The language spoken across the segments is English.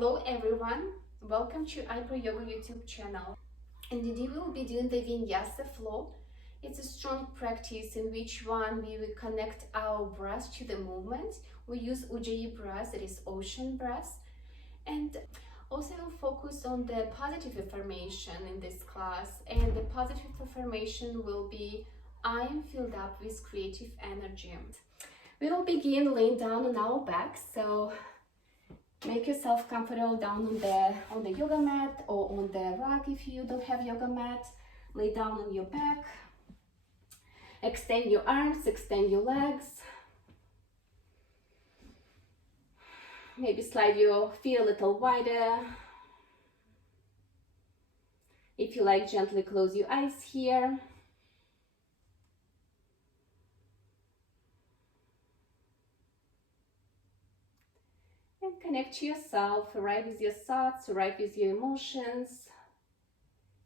Hello everyone, welcome to Eyebrow Yoga YouTube channel. And today we will be doing the Vinyasa flow. It's a strong practice in which we will connect our breath to the movement. We use Ujjayi breath, that is ocean breath. And also we'll focus on the positive affirmation in this class. And the positive affirmation will be, I am filled up with creative energy. We will begin laying down on our back. So make yourself comfortable down on the yoga mat or on the rug if you don't have yoga mat. Lay down on your back. Extend your arms, extend your legs. Maybe slide your feet a little wider. If you like, gently close your eyes here. And connect to yourself, right with your thoughts, right with your emotions,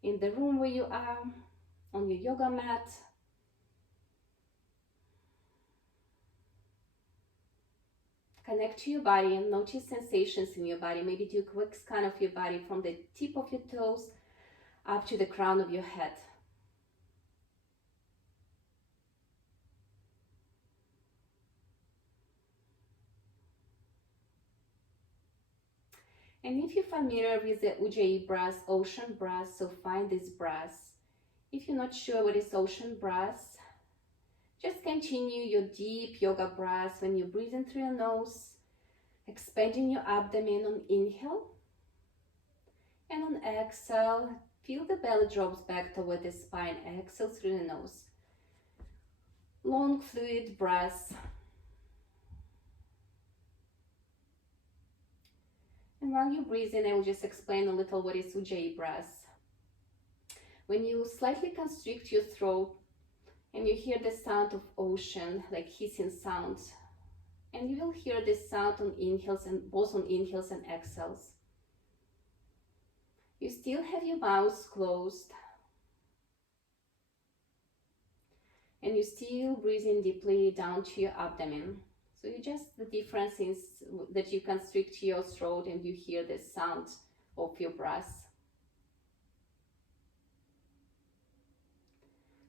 in the room where you are, on your yoga mat. Connect to your body and notice sensations in your body. Maybe do a quick scan of your body from the tip of your toes up to the crown of your head. And if you're familiar with the Ujjayi breath, ocean breath, so find this breath. If you're not sure what is ocean breath, just continue your deep yoga breath when you breathe in through your nose, expanding your abdomen on inhale. And on exhale, feel the belly drops back toward the spine. Exhale through the nose. Long fluid breath. And while you breathe in, I will just explain a little what is Ujjayi breath. When you slightly constrict your throat and you hear the sound of ocean, like hissing sounds, and you will hear this sound on inhales and both on inhales and exhales. You still have your mouth closed, and you still breathing deeply down to your abdomen. So the difference is that you constrict your throat and you hear the sound of your breath.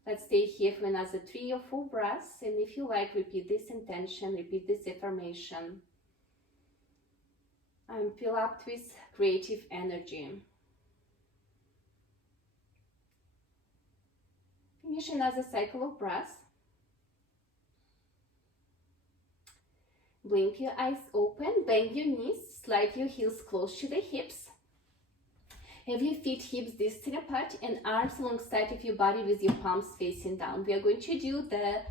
Let's stay here for another 3 or 4 breaths, and if you like, repeat this intention, repeat this affirmation. I'm filled up with creative energy. Finish another cycle of breath. Blink your eyes open, bend your knees, slide your heels close to the hips. Have your feet hips distant apart and arms alongside of your body with your palms facing down. We are going to do the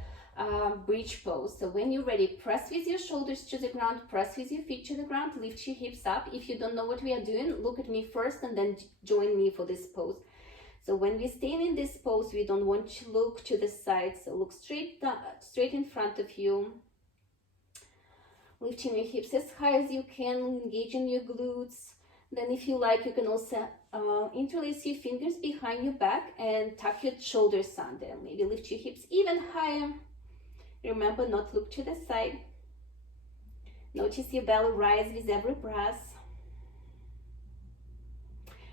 bridge pose. So when you're ready, press with your shoulders to the ground, press with your feet to the ground, lift your hips up. If you don't know what we are doing, look at me first and then join me for this pose. So when we stay in this pose, we don't want to look to the side. So look straight in front of you. Lifting your hips as high as you can, engaging your glutes. Then if you like, you can also interlace your fingers behind your back and tuck your shoulders under. Maybe lift your hips even higher. Remember, not look to the side. Notice your belly rise with every breath.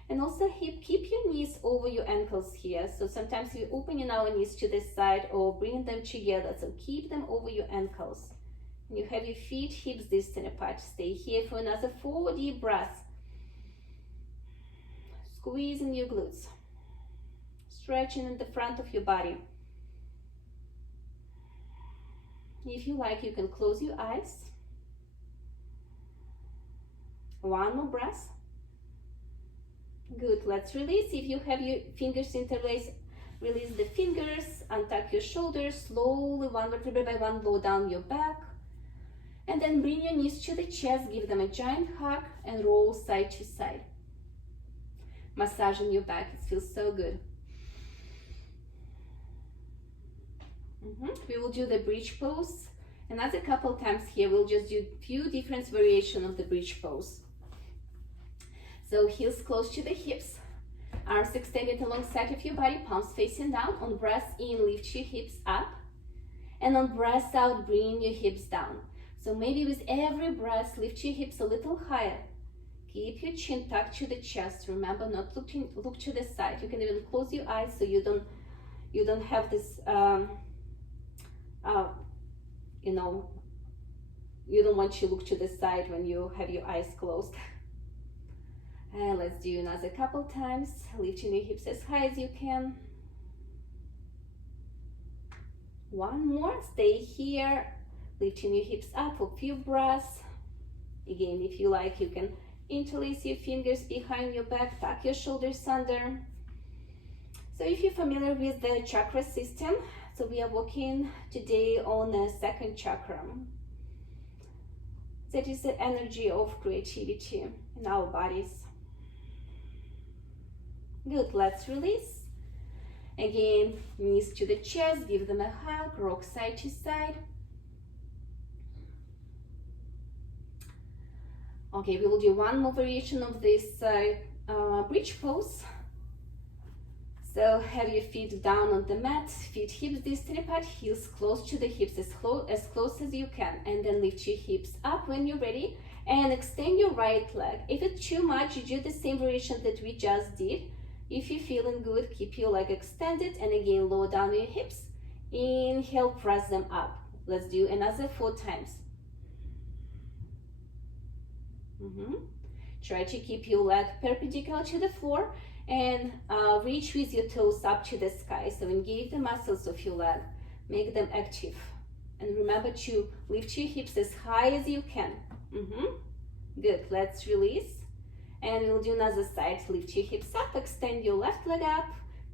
And also keep your knees over your ankles here. So sometimes we're opening our knees to the side or bringing them together. So keep them over your ankles. You have your feet hips distant apart. Stay here for another 4 deep breaths. Squeezing your glutes. Stretching in the front of your body. If you like, you can close your eyes. 1 more breath. Good. Let's release. If you have your fingers interlaced, release the fingers. Untuck your shoulders. Slowly, one vertebra by one, lower down your back. And then bring your knees to the chest, give them a giant hug and roll side to side. Massaging your back, it feels so good. We will do the bridge pose another couple times here. We'll just do a few different variations of the bridge pose. So heels close to the hips, arms extended alongside of your body, palms facing down. On breath in, lift your hips up. And on breath out, bring your hips down. So maybe with every breath, lift your hips a little higher. Keep your chin tucked to the chest. Remember, not look to the side. You can even close your eyes so you don't have this you know, you don't want to look to the side when you have your eyes closed. And let's do another couple times, lifting your hips as high as you can. One more, stay here, lifting your hips up for a few breaths. Again, if you like, you can interlace your fingers behind your back, tuck your shoulders under. So if you're familiar with the chakra system, so we are working today on the second chakra. That is the energy of creativity in our bodies. Good, let's release. Again, knees to the chest, give them a hug, rock side to side. Okay, we will do one more variation of this bridge pose. So have your feet down on the mat, feet hips distant apart, heels close to the hips as close as you can, and then lift your hips up when you're ready and extend your right leg. If it's too much, you do the same variation that we just did. If you're feeling good, keep your leg extended and again lower down your hips. Inhale, press them up. Let's do another 4 times. Try to keep your leg perpendicular to the floor and reach with your toes up to the sky. So engage the muscles of your leg, make them active. And remember to lift your hips as high as you can. Good, let's release. And we'll do another side. Lift your hips up, extend your left leg up,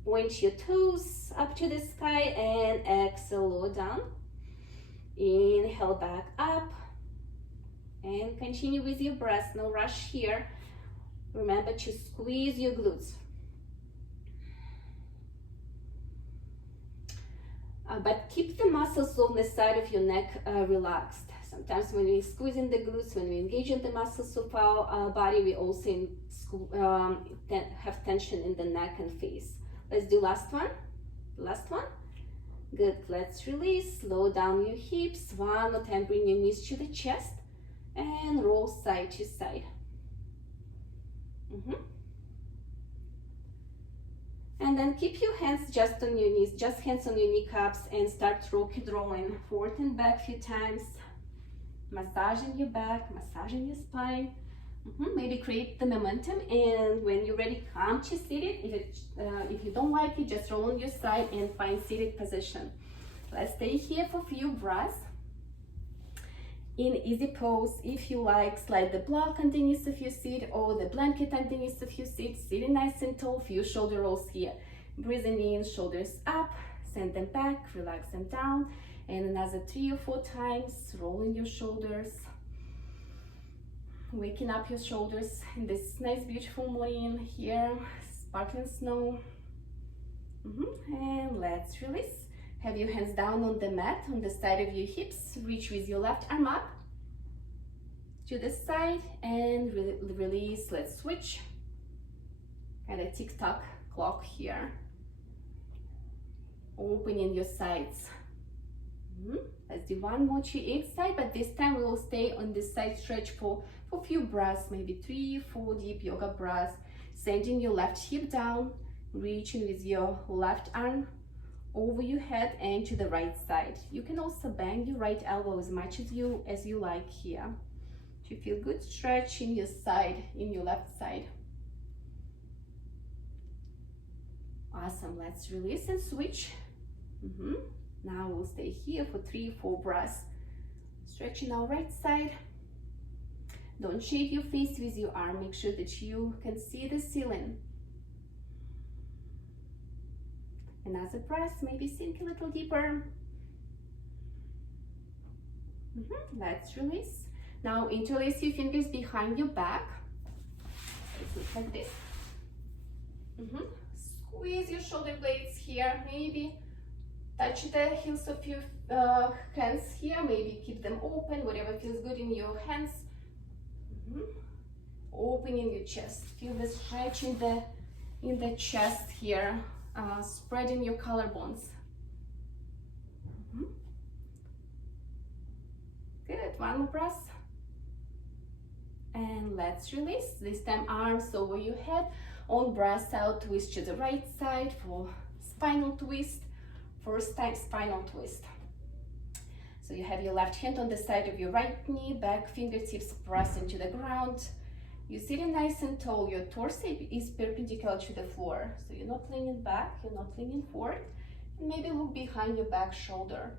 point your toes up to the sky, and exhale, lower down. Inhale, back up. And continue with your breath, no rush here. Remember to squeeze your glutes. But keep the muscles on the side of your neck relaxed. Sometimes when we squeeze in the glutes, when we engage in the muscles of our body, we also have tension in the neck and face. Let's do last one. Last one. Good. Let's release. Slow down your hips. One more time. Bring your knees to the chest and roll side to side. And then keep your hands just on your knees, just hands on your kneecaps, and start rolling forward and back a few times. Massaging your back, massaging your spine. Maybe create the momentum, and when you're ready, come to seated. If you don't like it, just roll on your side and find seated position. Let's stay here for a few breaths. In easy pose, if you like, slide the block underneath of your seat or the blanket underneath of your seat, sitting nice and tall, few shoulder rolls here. Breathing in, shoulders up, send them back, relax them down, and another 3 or 4 times, rolling your shoulders, waking up your shoulders in this nice beautiful morning here, sparkling snow. And let's release. Have your hands down on the mat, on the side of your hips. Reach with your left arm up to the side and release. Let's switch. Kind of tick-tock clock here. Opening your sides. Let's do one more to each side, but this time we will stay on this side stretch for a few breaths, maybe 3, 4 deep yoga breaths. Sending your left hip down, reaching with your left arm over your head and to the right side. You can also bend your right elbow as much as you like here. To feel good stretch in your side, in your left side. Awesome, let's release and switch. Now we'll stay here for 3, 4 breaths. Stretching our right side. Don't shake your face with your arm. Make sure that you can see the ceiling. Another breath, maybe sink a little deeper. Let's release. Now interlace your fingers behind your back. Let's look like this. Squeeze your shoulder blades here. Maybe touch the heels of your hands here. Maybe keep them open, whatever feels good in your hands. Opening your chest. Feel the stretch in the chest here. Spreading your collarbones. Good, one more breath. And let's release. This time arms over your head, on breath out, twist to the right side for spinal twist. First time spinal twist. So you have your left hand on the side of your right knee, back fingertips press into the ground. You're sitting nice and tall, your torso is perpendicular to the floor. So you're not leaning back, you're not leaning forward. And maybe look behind your back shoulder.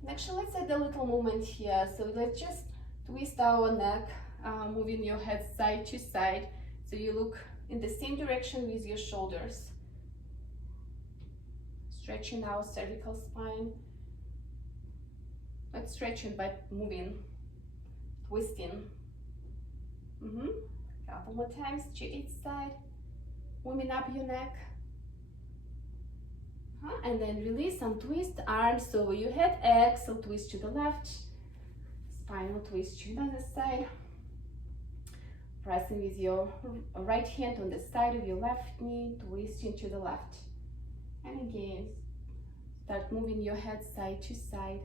And actually let's add a little movement here. So let's just twist our neck, moving your head side to side. So you look in the same direction with your shoulders. Stretching our cervical spine. Not stretching, but moving, twisting. Couple more times to each side. Warming up your neck. And then release and twist, arms over your head, exhale, twist to the left. Spinal twist to the other side. Pressing with your right hand on the side of your left knee, twisting to the left. And again, start moving your head side to side.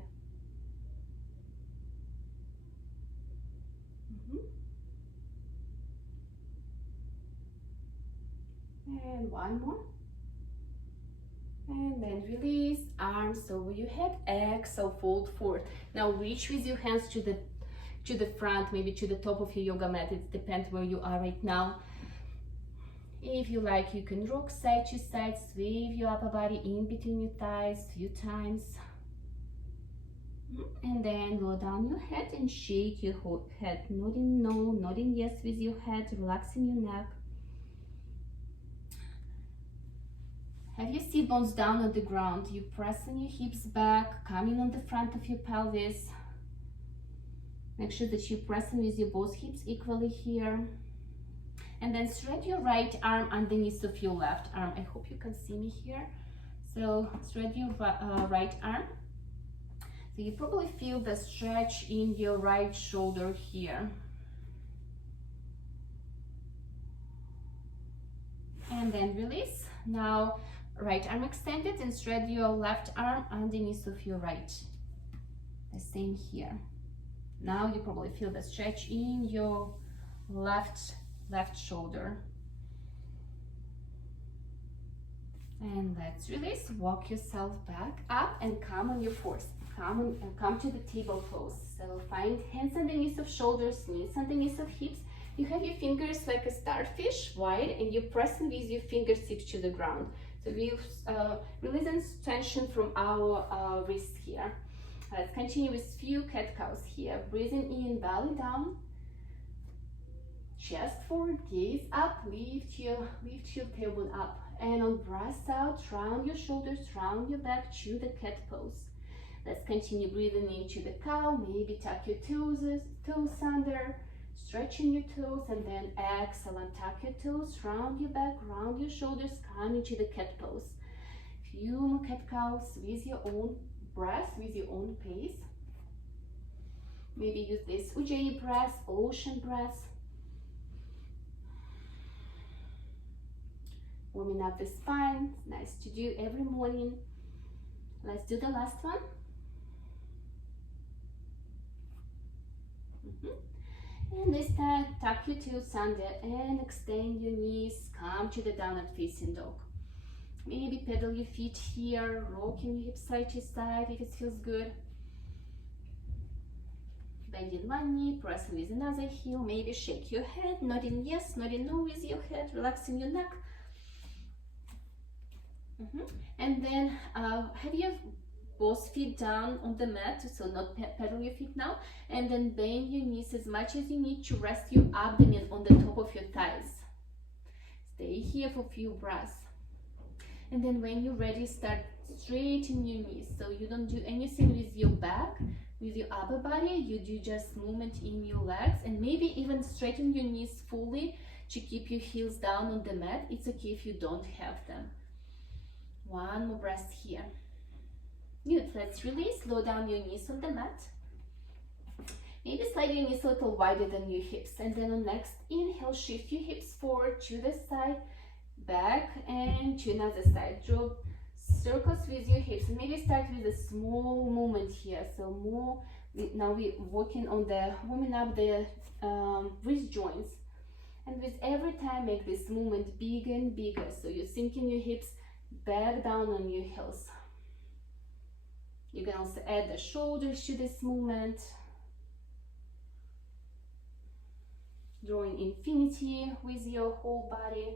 And one more. And then release, arms over your head, exhale, fold forward. Now reach with your hands to the front, maybe to the top of your yoga mat. It depends where you are right now. If you like, you can rock side to side, sway your upper body in between your thighs a few times. And then go down your head and shake your head, nodding no, nodding yes with your head, relaxing your neck. Have your sit bones down on the ground. You pressing your hips back, coming on the front of your pelvis. Make sure that you're pressing with your both hips equally here. And then thread your right arm underneath of your left arm. I hope you can see me here. So thread your right arm. So you probably feel the stretch in your right shoulder here. And then release. Now, right arm extended and thread your left arm underneath of your right. The same here. Now you probably feel the stretch in your left shoulder. And let's release. Walk yourself back up and come on your fours. Come to the table pose. So find hands underneath of shoulders, knees underneath of hips. You have your fingers like a starfish wide and you're pressing with your fingertips to the ground. So we release tension from our wrist here. Let's continue with few cat-cows here. Breathing in, belly down. Chest forward, gaze up, lift your tailbone up. And on breath out, round your shoulders, round your back to the cat pose. Let's continue breathing into the cow. Maybe tuck your toes under, stretching your toes, and then exhale and tuck your toes, round your back, round your shoulders, come into the cat pose. Few more cat cows with your own breath, with your own pace. Maybe use this Ujjayi breath, ocean breath. Warming up the spine, nice to do every morning. Let's do the last one. And this time, tuck your toes under and extend your knees. Come to the downward facing dog. Maybe pedal your feet here, rocking your hips side to side if it feels good. Bending one knee, pressing with another heel. Maybe shake your head, nodding yes, nodding no with your head, relaxing your neck. And then have your both feet down on the mat, so not pedal your feet now, and then bend your knees as much as you need to rest your abdomen on the top of your thighs. Stay here for a few breaths. And then when you're ready, start straightening your knees. So you don't do anything with your back, with your upper body, you do just movement in your legs, and maybe even straighten your knees fully to keep your heels down on the mat. It's okay if you don't have them. One more breath here. Good, let's release, slow down your knees on the mat. Maybe slide your knees a little wider than your hips. And then on next inhale, shift your hips forward to the side, back and to another side. Draw circles with your hips. And maybe start with a small movement here. So more Now we're working on the warming up the wrist joints. And with every time, make this movement bigger and bigger. So you're sinking your hips back down on your heels. You can also add the shoulders to this movement. Drawing infinity with your whole body.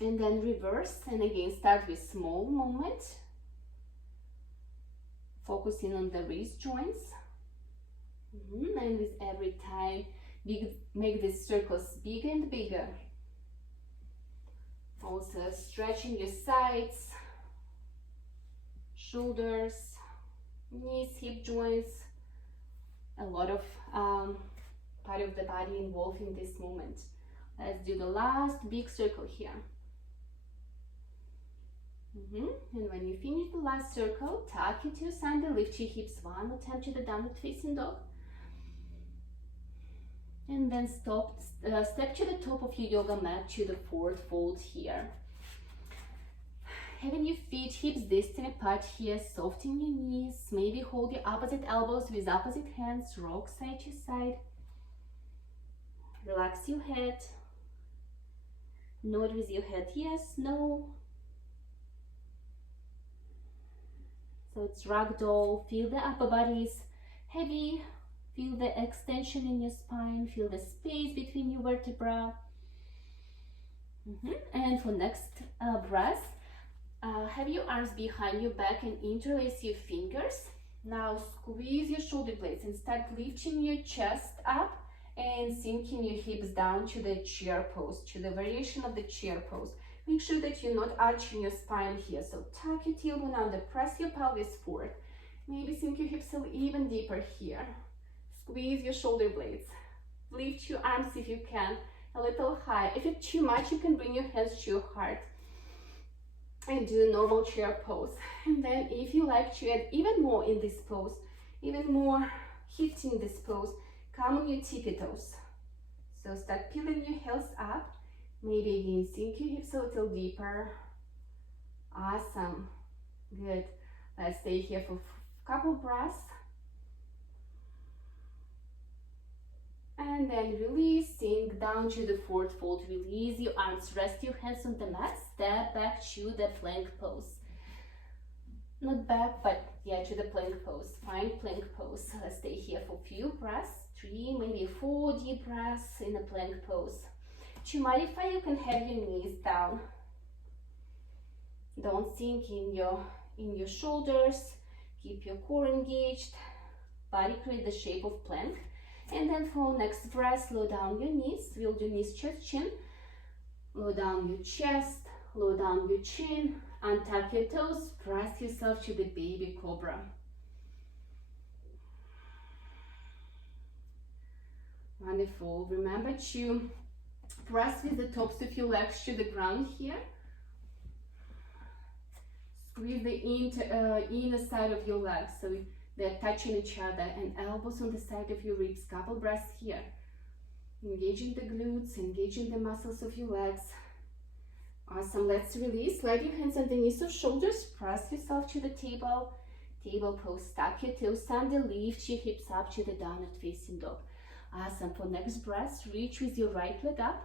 And then reverse, and again start with small movement. Focusing on the wrist joints. And with every time, make these circles bigger and bigger. Also stretching your sides, shoulders, knees, hip joints. A lot of part of the body involved in this movement. Let's do the last big circle here. And when you finish the last circle, tuck it to your side and lift your hips one more time to the downward facing dog. And then step to the top of your yoga mat to the forward fold here. Having your feet hips distant apart here, soften your knees, maybe hold your opposite elbows with opposite hands, rock side to side. Relax your head. Nod with your head, yes, no. So it's ragdoll. Feel the upper body is heavy. Feel the extension in your spine. Feel the space between your vertebrae. And for next breath, have your arms behind your back and interlace your fingers. Now squeeze your shoulder blades and start lifting your chest up and sinking your hips down to the chair pose, to the variation of the chair pose. Make sure that you're not arching your spine here. So tuck your tailbone under, press your pelvis forward. Maybe sink your hips a little even deeper here. Squeeze your shoulder blades. Lift your arms if you can, a little high. If it's too much, you can bring your hands to your heart and do a normal chair pose. And then if you like to add even more in this pose, even more heat in this pose, come on your tippy toes. So start peeling your heels up. Maybe again, sink your hips a little deeper. Awesome. Good. Let's stay here for a couple breaths. And then release, sink down to the forward fold. Release your arms, rest your hands on the mat. Step back to the plank pose. Not back, but yeah, to the plank pose. Find plank pose. Let's stay here for a few breaths. 3, maybe 4 deep breaths in a plank pose. To modify, you can have your knees down. Don't sink in your shoulders. Keep your core engaged. Body create the shape of plank. And then for next breath, slow down your knees. Build your knees, chest, chin. Low down your chest. Low down your chin. Untuck your toes. Press yourself to the baby cobra. Wonderful. Remember to press with the tops of your legs to the ground here. Squeeze the inner side of your legs so they're touching each other, and elbows on the side of your ribs. Couple breaths here. Engaging the glutes, engaging the muscles of your legs. Awesome. Let's release. Slide your hands underneath your shoulders. Press yourself to the table. Table pose. Tuck your toes under. Lift your hips up to the downward facing dog. Awesome. For next breath, reach with your right leg up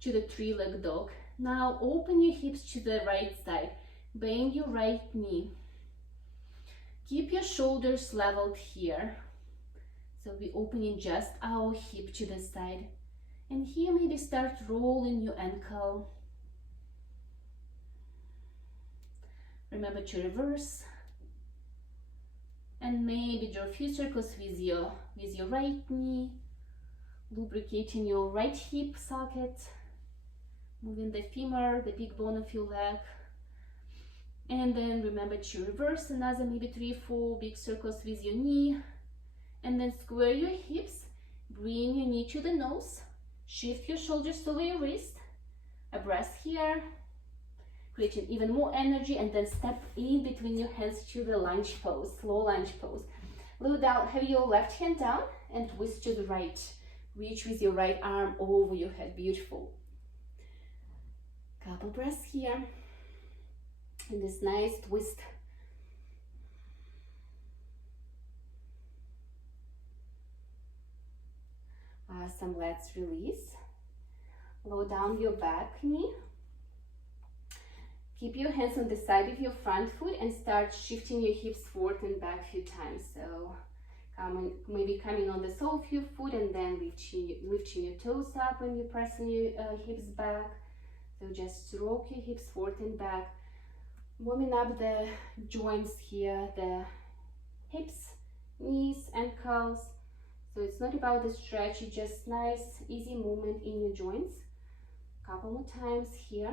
to the 3-leg dog. Now open your hips to the right side. Bend your right knee. Keep your shoulders leveled here. So we're opening just our hip to the side. And here maybe start rolling your ankle. Remember to reverse. And maybe draw a few circles with your right knee. Lubricating your right hip socket. Moving the femur, the big bone of your leg. And then remember to reverse another maybe 3-4 big circles with your knee. And then square your hips. Bring your knee to the nose. Shift your shoulders over your wrist. A breath here. Creating even more energy, and then step in between your hands to the lunge pose, low lunge pose. Look down, have your left hand down and twist to the right. Reach with your right arm over your head. Beautiful. Couple breaths here. And this nice twist. Awesome, let's release. Lower down your back knee. Keep your hands on the side of your front foot and start shifting your hips forward and back a few times. So maybe coming on the sole of your foot and then lifting your toes up when you're pressing your hips back. So just rock your hips forward and back, warming up the joints here, the hips, knees, ankles. So it's not about the stretch, it's just nice, easy movement in your joints. Couple more times here.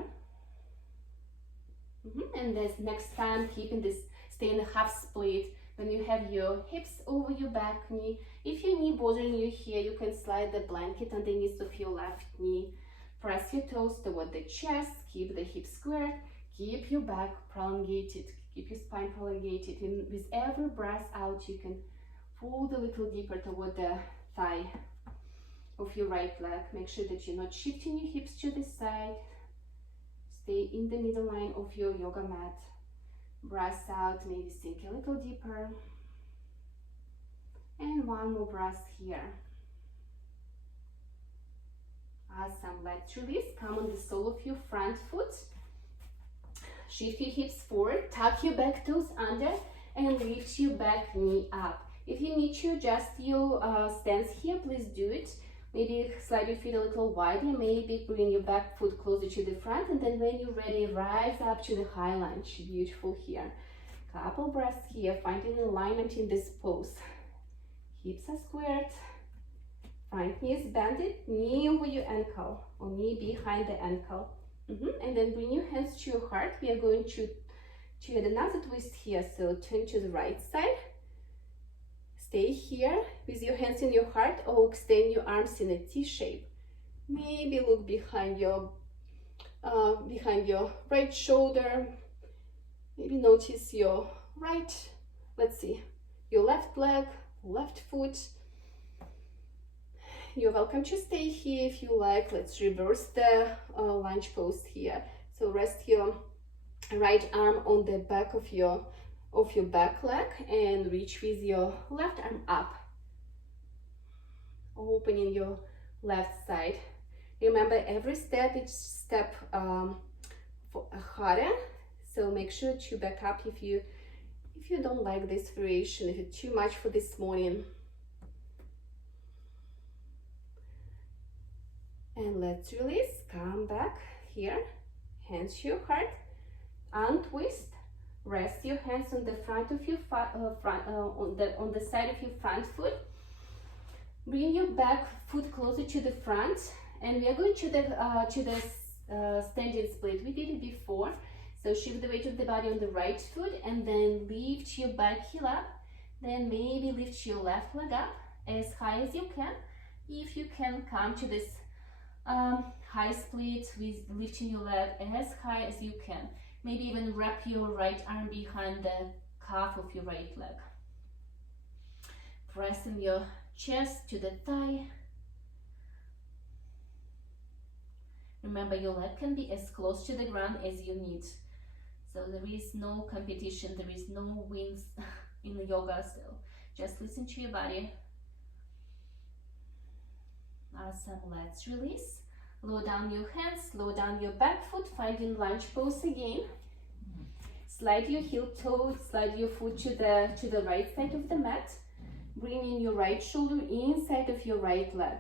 And then next time, keeping this, stay in a half split. When you have your hips over your back knee, if your knee bothering you here, you can slide the blanket underneath of your left knee. Press your toes toward the chest, keep the hips squared, keep your back prolongated, keep your spine prolongated. And with every breath out, you can fold a little deeper toward the thigh of your right leg. Make sure that you're not shifting your hips to the side. Stay in the middle line of your yoga mat. Breath out, maybe sink a little deeper. And one more breath here. Awesome, let's release. Come on the sole of your front foot. Shift your hips forward, tuck your back toes under, and lift your back knee up. If you need to adjust your stance here, please do it. Maybe slide your feet a little wider, maybe bring your back foot closer to the front, and then when you're ready, rise up to the high lunge. Beautiful here. Couple breaths here, finding alignment in this pose. Hips are squared, front knee is bended, knee over your ankle, or knee behind the ankle. And then bring your hands to your heart. We are going to add another twist here, so turn to the right side. Stay here with your hands in your heart or extend your arms in a T shape. Maybe look behind your right shoulder. Maybe notice your your left leg, left foot. You're welcome to stay here if you like. Let's reverse the lunge pose here. So rest your right arm on the back of your back leg and reach with your left arm up, opening your left side. Remember, every step, each step harder, so make sure to back up if you don't like this variation, if it's too much for this morning. And let's release. Come back here, hands to your heart, untwist. Rest your hands on the front of your on the side of your front foot. Bring your back foot closer to the front, and we are going to the standing split. We did it before, so shift the weight of the body on the right foot, and then lift your back heel up. Then maybe lift your left leg up as high as you can. If you can, come to this high split with lifting your leg as high as you can. Maybe even wrap your right arm behind the calf of your right leg. Pressing your chest to the thigh. Remember, your leg can be as close to the ground as you need. So there is no competition, there is no wins in the yoga, so just listen to your body. Awesome, let's release. Lower down your hands, lower down your back foot, finding lunge pose again. Slide your heel toe, slide your foot to the right side of the mat. Bring in your right shoulder inside of your right leg.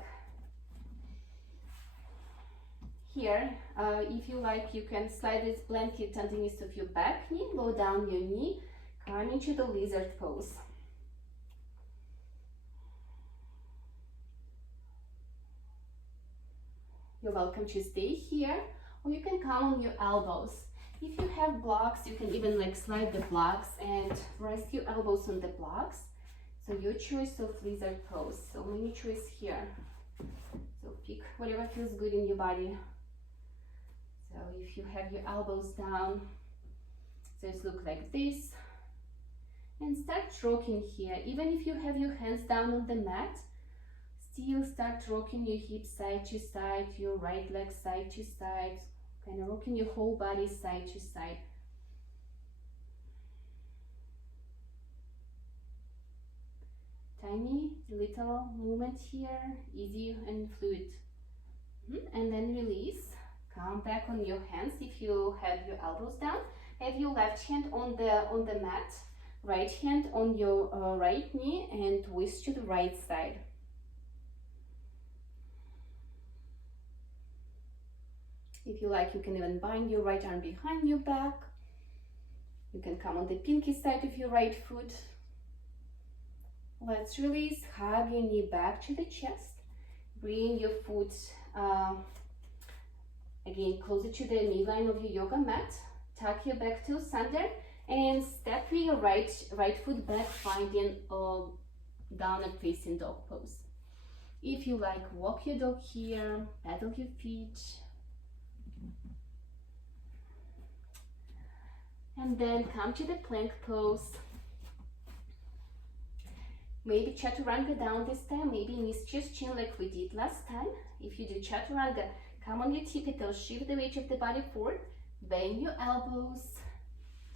Here, if you like, you can slide this blanket underneath of your back knee, lower down your knee, come into the lizard pose. You're welcome to stay here, or you can come on your elbows. If you have blocks, you can even slide the blocks and rest your elbows on the blocks. So your choice of lizard pose. So many choices here. So pick whatever feels good in your body. So if you have your elbows down, just look like this. And start rocking here. Even if you have your hands down on the mat, still start rocking your hips side to side, your right leg side to side, kind of rocking your whole body side to side. Tiny Little movement here, easy and fluid. And then release. Come back on your hands if you have your elbows down. Have your left hand on the mat, right hand on your right knee, and twist to the right side. If you like, you can even bind your right arm behind your back. You can come on the pinky side of your right foot. Let's release. Hug your knee back to the chest. Bring your foot again closer to the knee line of your yoga mat. Tuck your back toes under and step with your right foot back, finding downward facing dog pose. If you like, walk your dog here, pedal your feet. And then come to the plank pose. Maybe chaturanga down this time, maybe knees just chin like we did last time. If you do chaturanga, come on your tippy toes, shift the weight of the body forward, bend your elbows,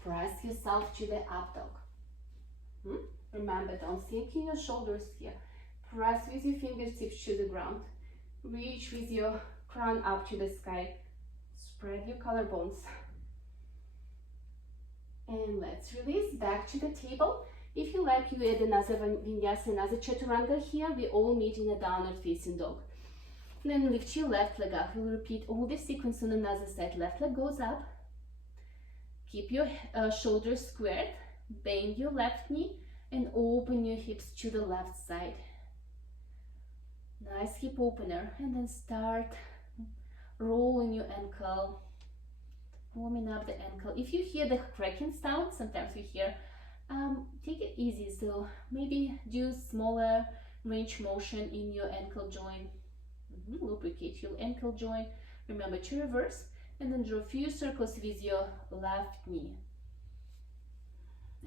press yourself to the up dog. Remember, don't sink in your shoulders here. Press with your fingertips to the ground. Reach with your crown up to the sky. Spread your collarbones. And let's release back to the table. If you like, you add another vinyasa, another chaturanga here. We all meet in a downward facing dog. Then lift your left leg up. We'll repeat all the sequence on another side. Left leg goes up. Keep your shoulders squared. Bend your left knee and open your hips to the left side. Nice hip opener. And then start rolling your ankle. Warming up the ankle. If you hear the cracking sound, sometimes you hear, take it easy. So maybe do smaller range motion in your ankle joint. Lubricate your ankle joint. Remember to reverse and then draw a few circles with your left knee.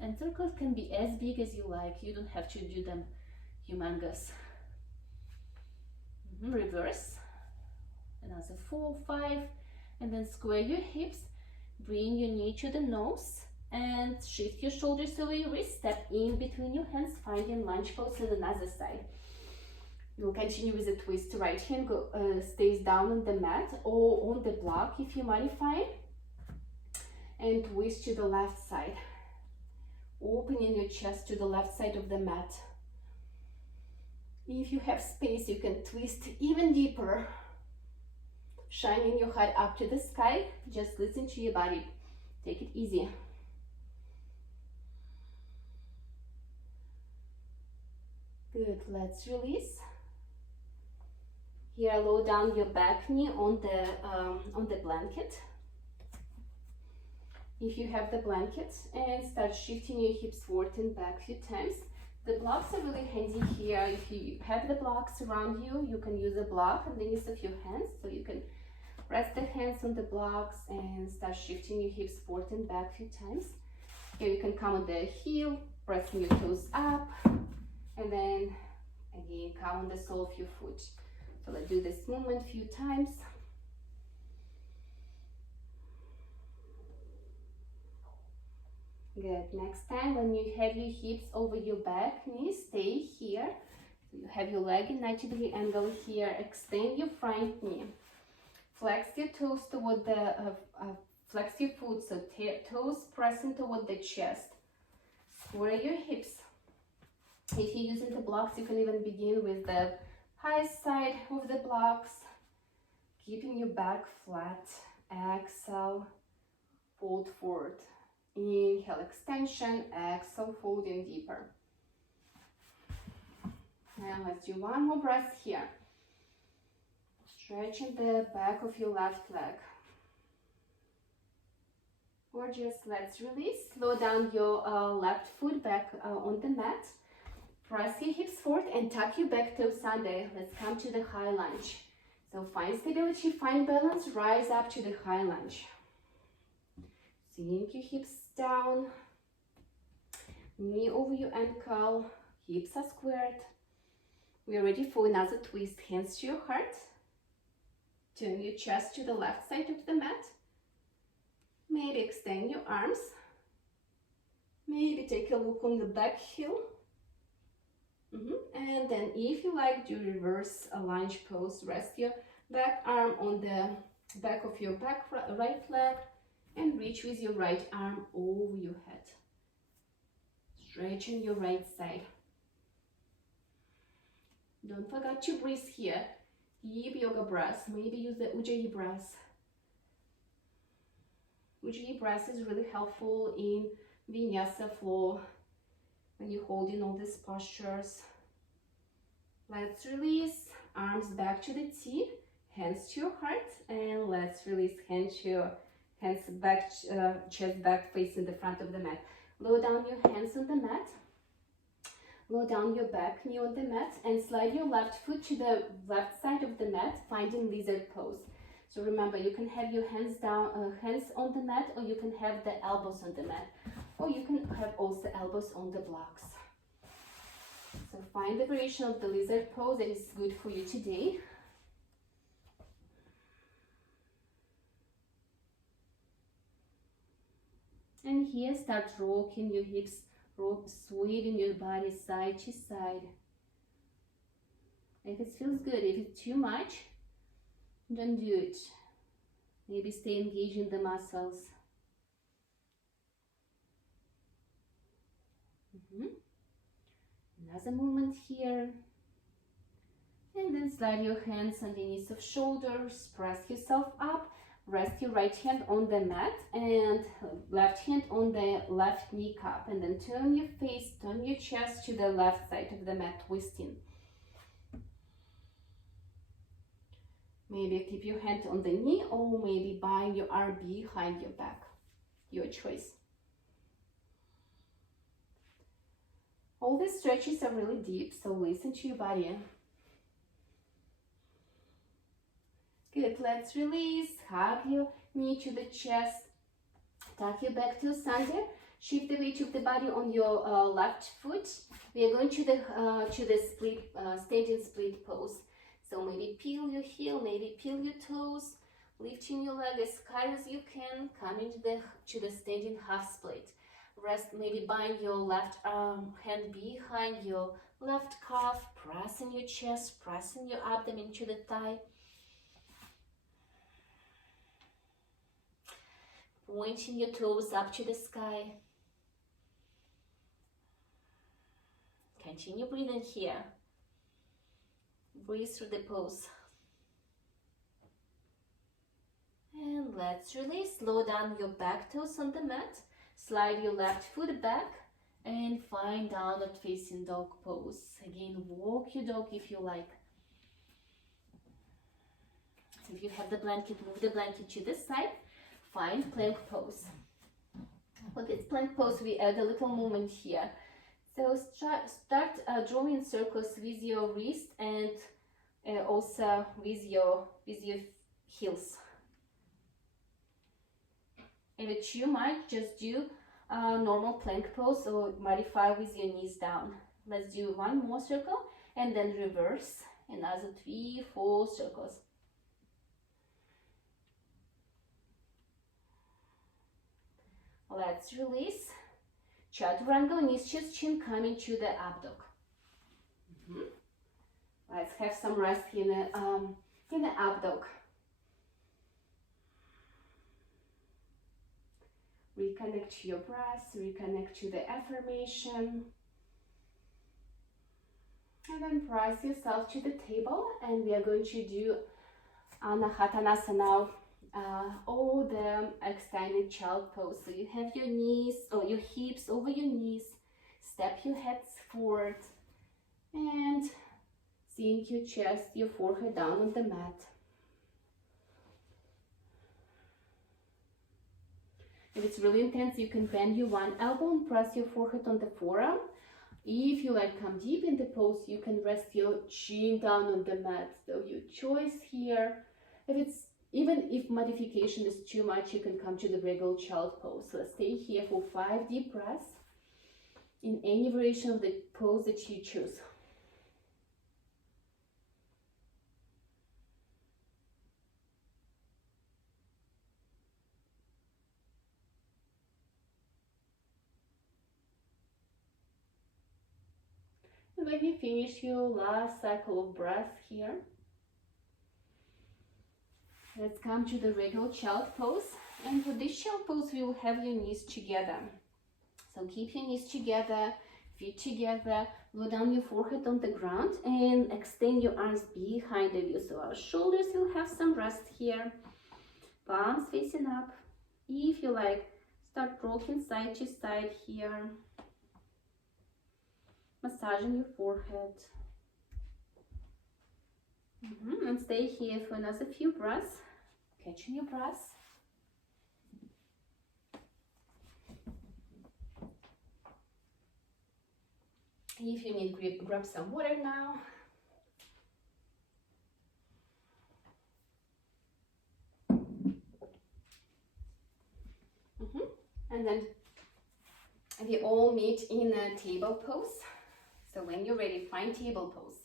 And circles can be as big as you like. You don't have to do them humongous. Reverse. Another 4, 5, and then square your hips. Bring your knee to the nose and shift your shoulders over your wrist. Step in between your hands, finding lunge pose on another side. You'll continue with a twist. Right hand stays down on the mat or on the block if you modify. And twist to the left side. Opening your chest to the left side of the mat. If you have space, you can twist even deeper. Shining your head up to the sky. Just listen to your body. Take it easy. Good. Let's release. Here, lower down your back knee on the blanket. If you have the blanket, and start shifting your hips forward and back a few times. The blocks are really handy here. If you have the blocks around you, you can use a block underneath of your hands, so you can rest the hands on the blocks and start shifting your hips forward and back a few times. Here you can come on the heel, pressing your toes up, and then again come on the sole of your foot. So let's do this movement a few times. Good. Next time, when you have your hips over your back knee, stay here. You have your leg in 90-degree angle here. Extend your front knee. Flex your toes toward the, flex your foot, so toes pressing toward the chest. Square your hips. If you're using the blocks, you can even begin with the high side of the blocks, keeping your back flat. Exhale, fold forward. Inhale, extension. Exhale, folding deeper. And let's do one more breath here. Stretching the back of your left leg. Gorgeous. Let's release. Slow down your left foot back on the mat. Press your hips forward and tuck your back toes under. Let's come to the high lunge. So find stability, find balance, rise up to the high lunge. Sink your hips down. Knee over your ankle. Hips are squared. We are ready for another twist. Hands to your heart. Turn your chest to the left side of the mat. Maybe extend your arms. Maybe take a look on the back heel. And then if you like, do reverse a lunge pose. Rest your back arm on the back of your right leg and reach with your right arm over your head. Stretching your right side. Don't forget to breathe here. Deep yoga breath. Maybe use the Ujjayi breath. Ujjayi breath is really helpful in Vinyasa flow when you hold in all these postures. Let's release. Arms back to the T, hands to your heart, and let's release hands back, chest back, facing the front of the mat. Lower down your hands on the mat. Lower down your back knee on the mat and slide your left foot to the left side of the mat, finding lizard pose. So remember, you can have your hands on the mat, or you can have the elbows on the mat, or you can have also elbows on the blocks. So find the variation of the lizard pose that is good for you today. And here start rocking your hips, swaying your body side to side. If it feels good, if it's too much, don't do it. Maybe stay engaged in the muscles. Another movement here. And then slide your hands underneath of shoulders, press yourself up, rest your right hand on the mat and left hand on the left kneecap, and then turn your face, turn your chest to the left side of the mat, twisting. Maybe keep your hand on the knee, or maybe bind your arm behind your back. Your choice. All these stretches are really deep, so listen to your body. Good, let's release. Hug your knee to the chest. Tuck your back to center. Shift the weight of the body on your left foot. We are going to the split, standing split pose. So maybe peel your heel, maybe peel your toes, lifting your leg as high as you can, coming to the standing half split. Rest, maybe bind your left hand behind your left calf, pressing your chest, pressing your abdomen to the thigh. Pointing your toes up to the sky. Continue breathing here. Breathe through the pose. And let's release. Slow down your back toes on the mat. Slide your left foot back and find downward facing dog pose. Again, walk your dog if you like. If you have the blanket, move the blanket to this side. Find plank pose. For this plank pose, we add a little movement here. So start drawing circles with your wrist and also with your heels. If it's too much, just do a normal plank pose or modify with your knees down. Let's do one more circle and then reverse. Another 3-4 circles. Let's release. Chaturanga, knees, chest, chin, coming to the up dog. Let's have some rest in the up dog. Reconnect to your breath, reconnect to the affirmation. And then press yourself to the table, and we are going to do Anahatanasa now. Or the extended child pose. So you have your knees or your hips over your knees, step your heads forward and sink your chest, your forehead down on the mat. If it's really intense, you can bend your one elbow and press your forehead on the forearm. If you like come deep in the pose, you can rest your chin down on the mat. So your choice here. Even if modification is too much, you can come to the regular child pose. So stay here for 5 deep breaths in any variation of the pose that you choose. And when you finish your last cycle of breath here, let's come to the regular child pose. And for this child pose, we will have your knees together. So keep your knees together, feet together, lower down your forehead on the ground and extend your arms behind of you. So our shoulders will have some rest here. Palms facing up. If you like, start rocking side to side here. Massaging your forehead. And stay here for another few breaths. Catching your breath. If you need, grab some water now. And then we all meet in a table pose. So when you're ready, find table pose.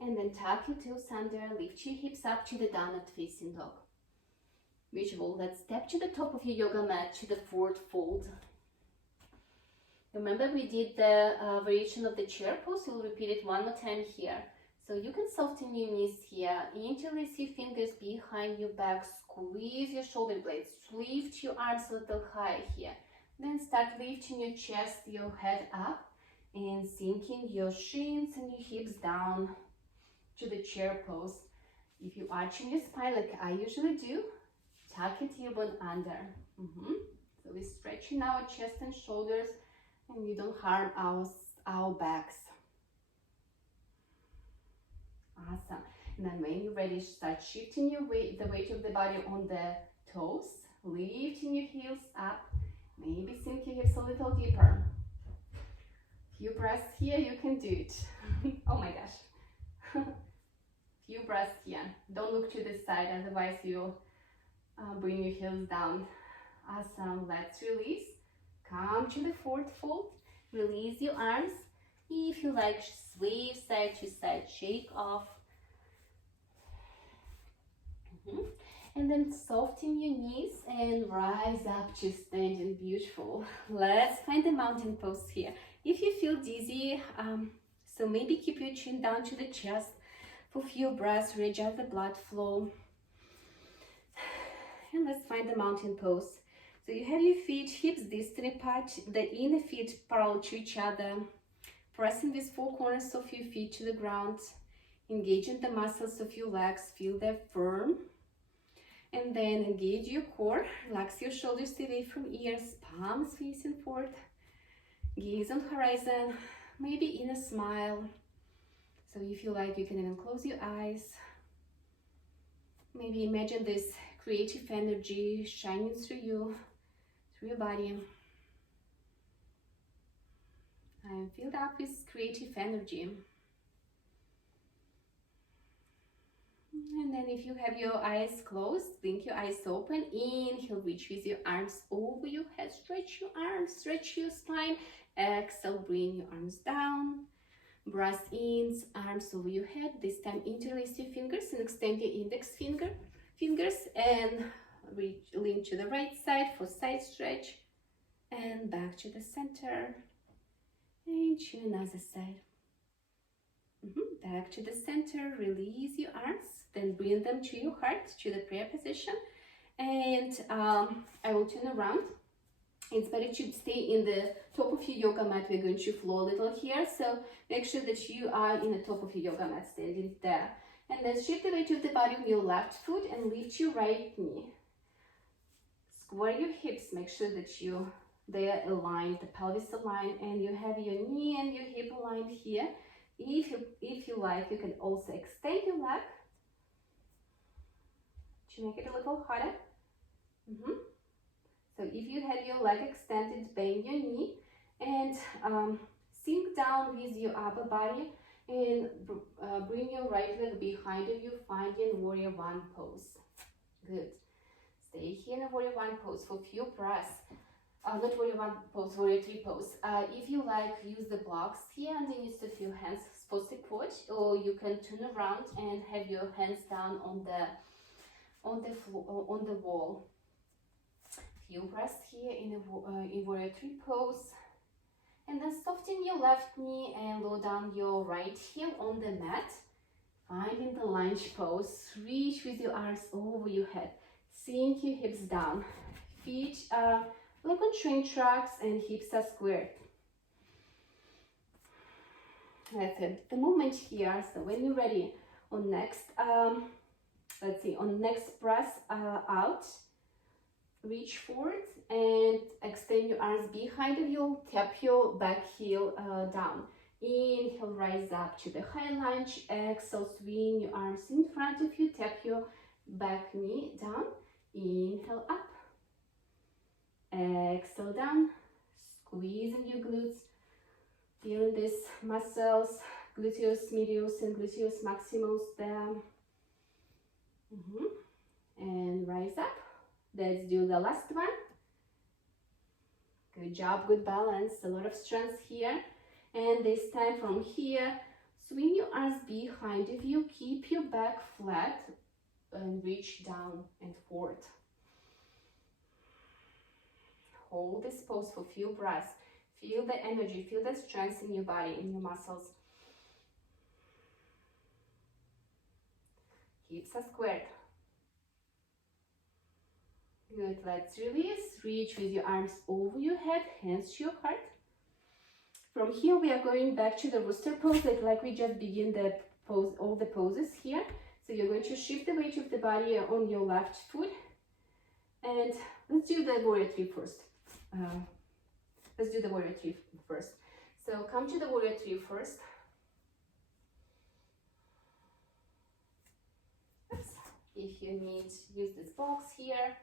And then tuck your toes under, lift your hips up to the downward facing dog. Visual, let's step to the top of your yoga mat to the forward fold. Remember we did the variation of the chair pose, we'll repeat it one more time here. So you can soften your knees here, interlace your fingers behind your back, squeeze your shoulder blades, lift your arms a little higher here. Then start lifting your chest, your head up, and sinking your shins and your hips down to the chair pose. If you're arching your spine like I usually do, tuck your tailbone under. So we're stretching our chest and shoulders, and we don't harm our backs. Awesome. And then when you're ready, start shifting your weight, the weight of the body on the toes, lifting your heels up, maybe sink your hips a little deeper. Few breaths here, you can do it. Oh my gosh. Few breaths here. Don't look to the side, otherwise you'll bring your heels down. Awesome. Let's release. Come to the forward fold. Release your arms. If you like, sway side to side, shake off. And then soften your knees and rise up to standing. Beautiful. Let's find the mountain pose here. If you feel dizzy, so maybe keep your chin down to the chest for a few breaths, readjust the blood flow. And let's find the mountain pose. So you have your feet hips distant apart, the inner feet parallel to each other. Pressing these four corners of your feet to the ground. Engaging the muscles of your legs, feel them firm. And then engage your core, relax your shoulders away from ears, palms facing forward. Gaze on horizon, maybe in a smile. So if you like, you can even close your eyes. Maybe imagine this creative energy shining through you, through your body. I am filled up with creative energy. And then if you have your eyes closed, blink your eyes open. Inhale, reach with your arms over your head. Stretch your arms, stretch your spine. Exhale, bring your arms down. Breath in, arms over your head. This time interlace your fingers and extend your index fingers and lean to the right side for side stretch. And back to the center. And to another side. Back to the center, release your arms, then bring them to your heart, to the prayer position. And I will turn around. It's better to stay in the top of your yoga mat. We're going to flow a little here, so make sure that you are in the top of your yoga mat, standing there. And then shift the weight of the body on your left foot and lift your right knee. Square your hips, make sure that they are aligned, the pelvis aligned, and you have your knee and your hip aligned here. If you like, you can also extend your leg to make it a little harder. So if you have your leg extended, bend your knee and sink down with your upper body and bring your right leg behind of you, finding warrior one pose. Good. Stay here in a warrior one pose for a few breaths. Not warrior one pose, warrior three pose. If you like, use the blocks here underneath of your hands for support, or you can turn around and have your hands down on the floor, on the wall. Few breaths here in warrior three pose, And then soften your left knee and lower down your right heel on the mat. Finding the lunge pose. Reach with your arms over your head. Sink your hips down. Feet are like on train tracks and hips are squared. That's it. The movement here. So when you're ready, on next, let's see, on next breath out, reach forward and extend your arms behind of you. Tap your back heel down. Inhale, rise up to the high lunge. Exhale, swing your arms in front of you. Tap your back knee down. Inhale up. Exhale down. Squeezing your glutes. Feeling these muscles, gluteus medius and gluteus maximus there. And rise up. Let's do the last one. Good job, good balance. A lot of strength here. And this time from here, swing your arms behind of you. Keep your back flat and reach down and forward. Hold this pose for a few breaths. Feel the energy, feel the strength in your body, in your muscles. Hips are squared. Good, let's release. Reach with your arms over your head, hands to your heart. From here, we are going back to the rooster pose, like we just begin the pose, all the poses here. So you're going to shift the weight of the body on your left foot. And let's do the warrior three first. Let's do the warrior three first. So come to the warrior three first. If you need, use this box here.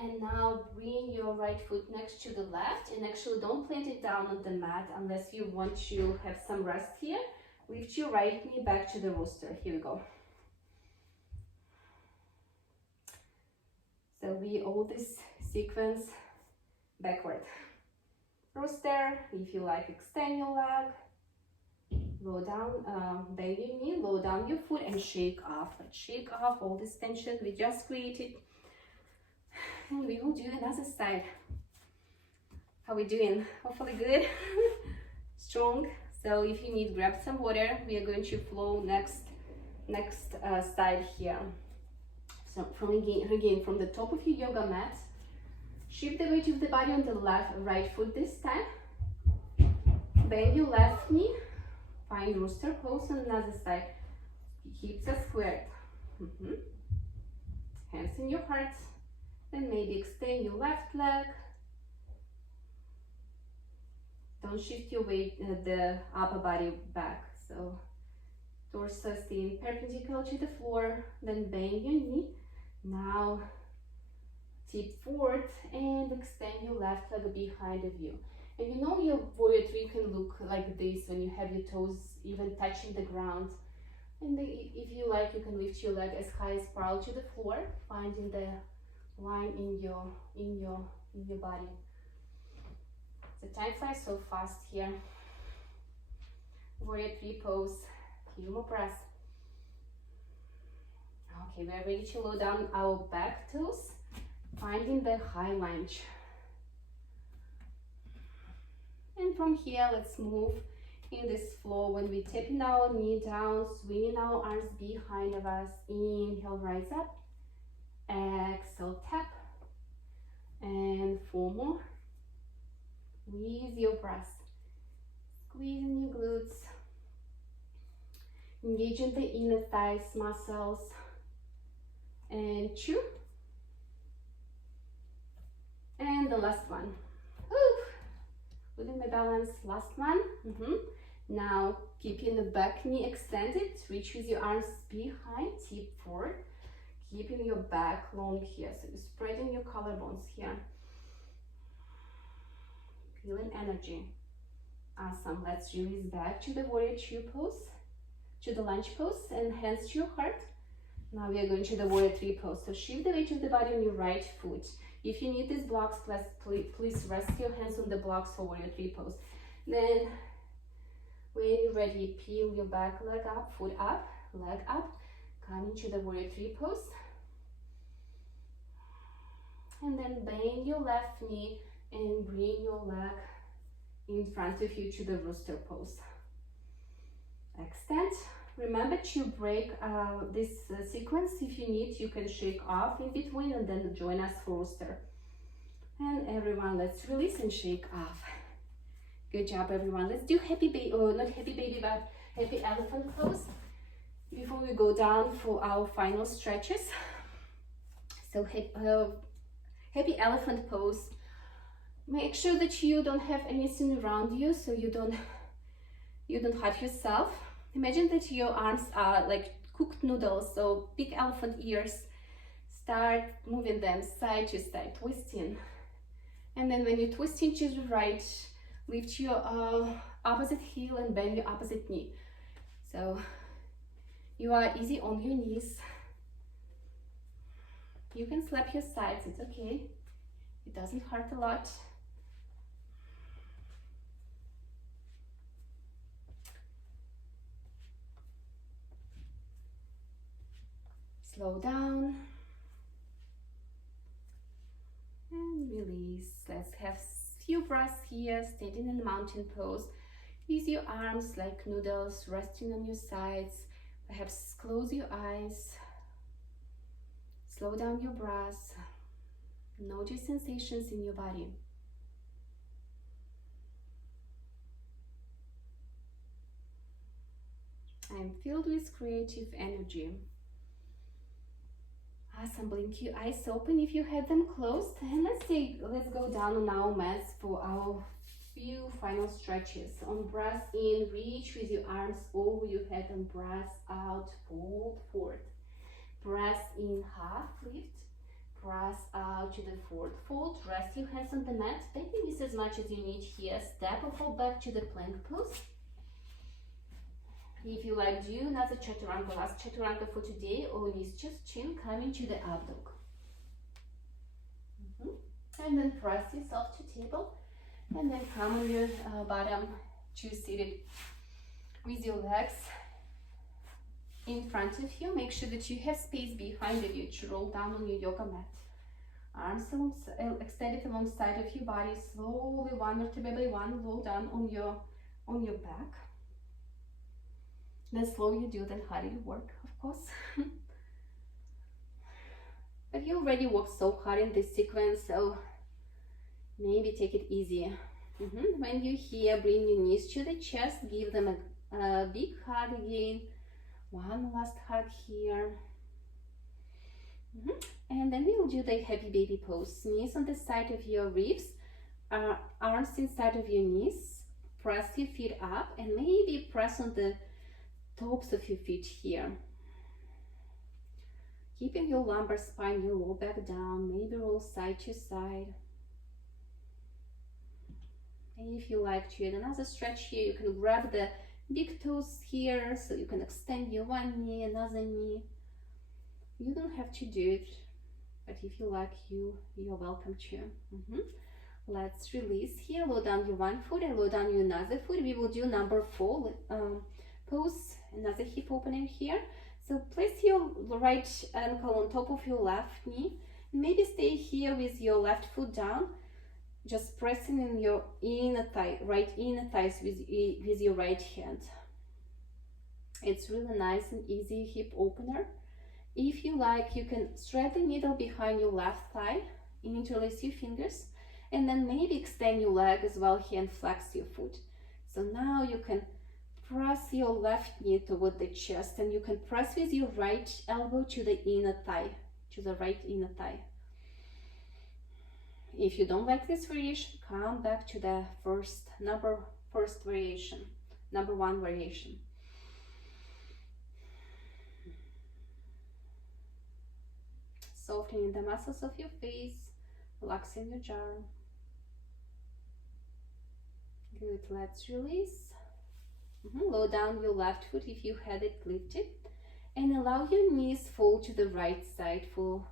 And now bring your right foot next to the left, and actually don't plant it down on the mat unless you want to have some rest here. Lift your right knee back to the rooster. Here we go. So we all this sequence backward. Rooster, if you like, extend your leg, lower down, bend your knee, lower down your foot and shake off. Let's shake off all this tension we just created. And we will do another side. How we doing? Hopefully good. Strong. So if you need, grab some water. We are going to flow next side here. So again from the top of your yoga mat, shift the weight of the body on the right foot this time. Bend your left knee. Find rooster pose on another side. Hips are squared. Hands in your heart. Then maybe extend your left leg. Don't shift your weight, the upper body back. So torso staying perpendicular to the floor. Then bend your knee. Now tip forward and extend your left leg behind of you. And you know your warrior three can look like this when you have your toes even touching the ground. And if you like, you can lift your leg as high as parallel to the floor, finding the line in your body. The time flies so fast here. Warrior three pose. Few more breaths. Okay, we are ready to lower down our back toes, finding the high lunge. And from here, let's move in this flow when we tapping our knee down, swinging our arms behind of us. Inhale, rise up. Exhale, tap. And 4 more. With your breath. Squeezing your glutes. Engaging the inner thighs muscles. And 2. And the last one. Within my balance, last one. Now keeping the back knee extended, reach with your arms behind, tip forward, keeping your back long here, so you're spreading your collarbones here. Feeling energy. Awesome. Let's release back to the warrior two pose, to the lunge pose, and hands to your heart. Now we are going to the warrior three pose. So shift the weight of the body on your right foot. If you need these blocks, please rest your hands on the blocks for warrior three pose. Then when you're ready, peel your back leg up, foot up, leg up, come into the warrior three pose. And then bend your left knee and bring your leg in front of you to the rooster pose. Extend. Remember to break this sequence. If you need, you can shake off in between and then join us for rooster. And everyone, let's release and shake off. Good job, everyone. Let's do happy baby, or not happy baby, but happy elephant pose before we go down for our final stretches. So happy elephant pose. Make sure that you don't have anything around you, so you don't hurt yourself. Imagine that your arms are like cooked noodles, so big elephant ears. Start moving them side to side, twisting. And then when you're twisting to the right, lift your opposite heel and bend your opposite knee. So you are easy on your knees. You can slap your sides, it's okay. It doesn't hurt a lot. Slow down and release. Let's have few breaths here, standing in mountain pose with your arms like noodles resting on your sides. Perhaps close your eyes, slow down your breath, note your sensations in your body. I'm filled with creative energy. Awesome. Blink your eyes open if you had them closed, and let's go down on our mats for our few final stretches. On breath in, reach with your arms over your head, and breath out, fold forward. Breath in, half lift. Breath out to the forward fold. Rest your hands on the mat, bending this as much as you need here. Step or fall back to the plank pose. If you like, do another chaturanga, last chaturanga for today, or knees just chin, coming to the up dog. And then press yourself to table, and then come on your bottom to seated with your legs in front of you. Make sure that you have space behind of you to roll down on your yoga mat. Arms extended alongside of your body, slowly, one vertebra by one, roll down on your back. The slower you do, then harder you work, of course. But you already worked so hard in this sequence, so maybe take it easy. When you're here, bring your knees to the chest, give them a big hug again. One last hug here. And then we'll do the happy baby pose. Knees on the side of your ribs, arms inside of your knees. Press your feet up and maybe press on the tops of your feet here. Keeping your lumbar spine, your low back down, maybe roll side to side. And if you like to add another stretch here, you can grab the big toes here, so you can extend your one knee, another knee. You don't have to do it, but if you like, you're welcome to. Let's release here. Lower down your one foot and lower down your another foot. We will do number 4 pose, another hip opening here. So place your right ankle on top of your left knee. Maybe stay here with your left foot down, just pressing in your inner thigh, right inner thighs with your right hand. It's really nice and easy hip opener. If you like, you can thread the needle behind your left thigh, interlace your fingers, and then maybe extend your leg as well here and flex your foot. So now you can press your left knee toward the chest, and you can press with your right elbow to the inner thigh, to the right inner thigh. If you don't like this variation, come back to the first variation, number 1 variation. Softening the muscles of your face, relaxing your jaw. Good, let's release. Lower down your left foot if you had it lifted, and allow your knees fall to the right side for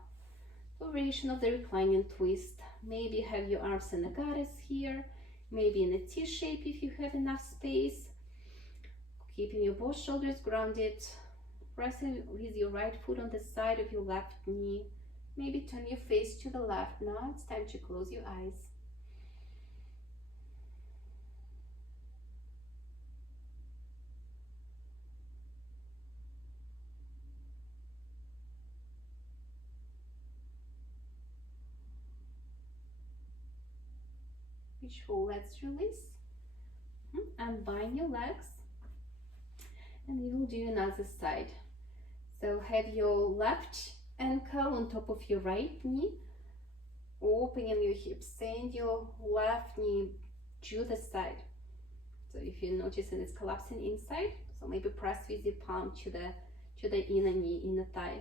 variation of the reclining twist. Maybe have your arms in a goddess here, maybe in a T shape if you have enough space. Keeping your both shoulders grounded, pressing with your right foot on the side of your left knee. Maybe turn your face to the left. Now it's time to close your eyes. Which hole? Let's release. Unbind your legs. And we will do another side. So have your left ankle on top of your right knee, opening your hips, send your left knee to the side. So if you notice that it's collapsing inside, so maybe press with your palm to the inner knee, inner thigh.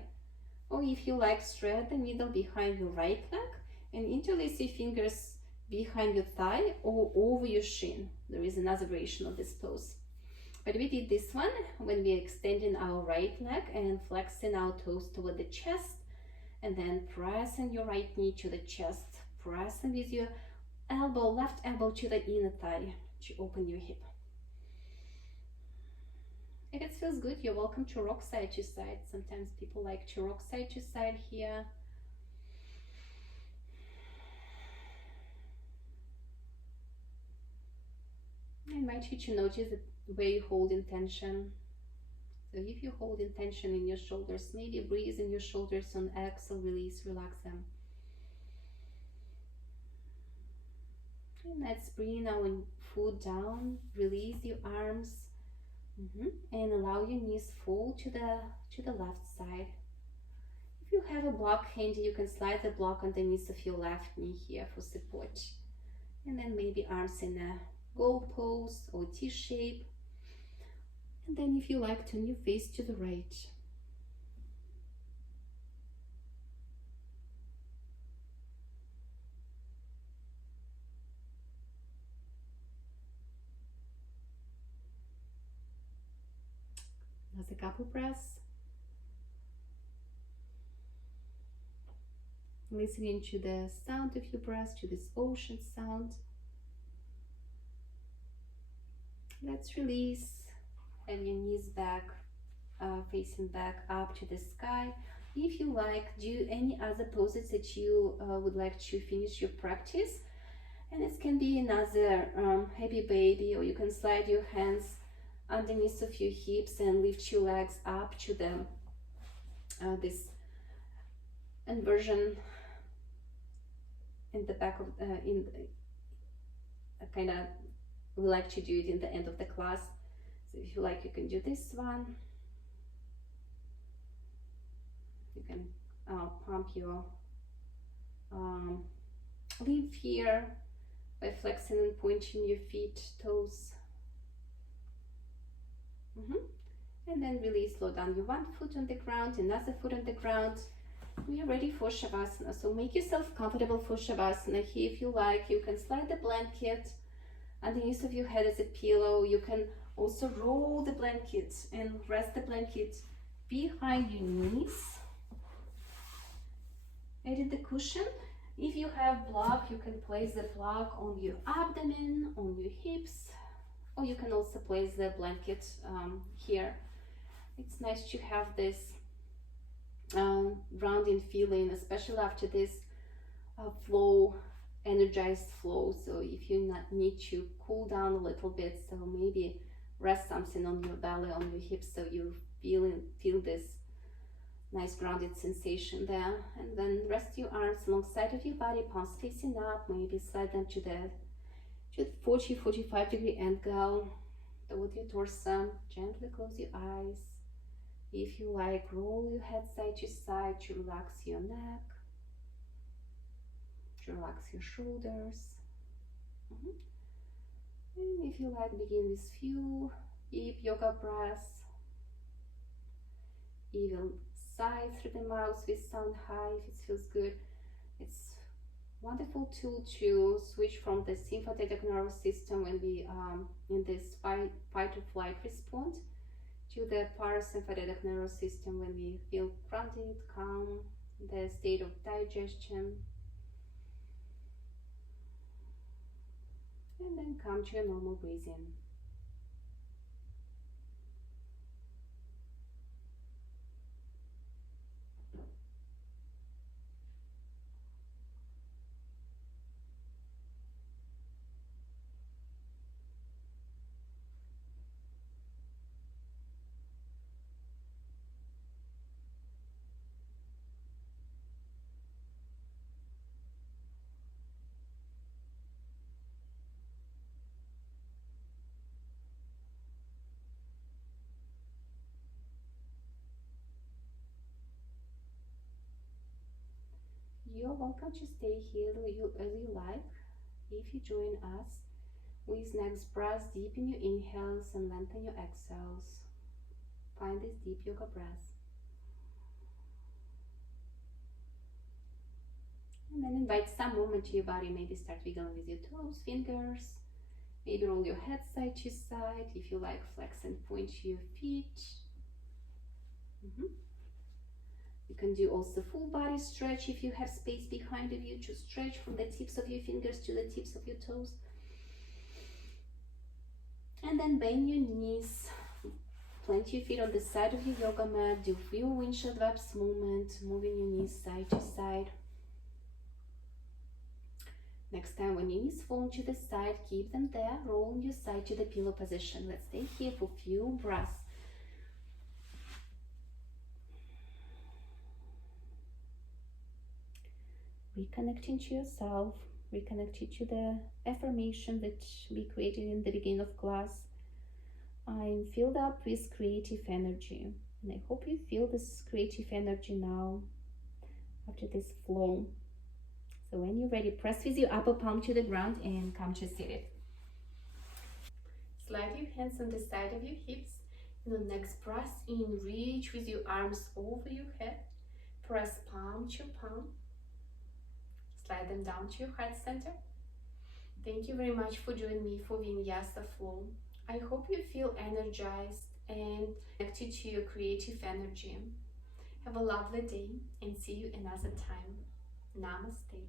Or if you like, thread the needle behind your right leg and interlace your fingers behind your thigh or over your shin. There is another variation of this pose. But we did this one when we're extending our right leg and flexing our toes toward the chest, and then pressing your right knee to the chest, pressing with your elbow, left elbow to the inner thigh to open your hip. If it feels good, you're welcome to rock side to side. Sometimes people like to rock side to side here. I invite you to notice the way you hold intention. So if you hold intention in your shoulders, maybe breathe in your shoulders on exhale, release, relax them. And let's bring our foot down, release your arms, and allow your knees fall to the left side. If you have a block handy, you can slide the block underneath of your left knee here for support. And then maybe arms in a goal pose or T shape. And then if you like, turn your face to the right. Another couple breaths. Listening to the sound of your breath, to this ocean sound. Let's release. And your knees back, facing back up to the sky. If you like, do any other poses that you would like to finish your practice. And it can be another happy baby, or you can slide your hands underneath of your hips and lift your legs up to them. This inversion in the back of kind of we like to do it in the end of the class. So if you like, you can do this one. You can pump your lymph here by flexing and pointing your feet, toes. And then release, slow down your one foot on the ground, another foot on the ground. We are ready for Shavasana. So make yourself comfortable for Shavasana. Here, if you like, you can slide the blanket underneath of your head as a pillow. You can also roll the blanket and rest the blanket behind your knees. Edit the cushion. If you have block, you can place the block on your abdomen, on your hips, or you can also place the blanket here. It's nice to have this grounding feeling, especially after this flow, energized flow. So if you need to cool down a little bit, so maybe rest something on your belly, on your hips, so you feel this nice grounded sensation there. And then rest your arms alongside of your body, palms facing up, maybe slide them to the 40-45 degree angle toward your torso. Gently close your eyes. If you like, roll your head side to side to relax your neck, to relax your shoulders. And if you like, begin with few deep yoga breaths. Even sigh through the mouth with sound high if it feels good. It's wonderful tool to switch from the sympathetic nervous system when we in this fight or flight response to the parasympathetic nervous system when we feel grounded, calm, the state of digestion. And then come to your normal breathing. You're welcome to stay here as you like. If you join us with next breath, deepen your inhales and lengthen your exhales. Find this deep yoga breath. And then invite some movement to your body. Maybe start wiggling with your toes, fingers. Maybe roll your head side to side. If you like, flex and point your feet. You can do also full body stretch if you have space behind of you to stretch from the tips of your fingers to the tips of your toes. And then bend your knees. Plant your feet on the side of your yoga mat. Do full windshield wipes movement, moving your knees side to side. Next time when your knees fall to the side, keep them there. Roll your side to the pillow position. Let's stay here for a few breaths. Reconnecting to yourself, reconnecting to the affirmation that we created in the beginning of class. I'm filled up with creative energy, and I hope you feel this creative energy now after this flow. So when you're ready, press with your upper palm to the ground and come to seated. Slide your hands on the side of your hips. And on next breath in, reach with your arms over your head. Press palm to palm. Slide them down to your heart center. Thank you very much for joining me for Vinyasa flow. I hope you feel energized and connected to your creative energy. Have a lovely day and see you another time. Namaste.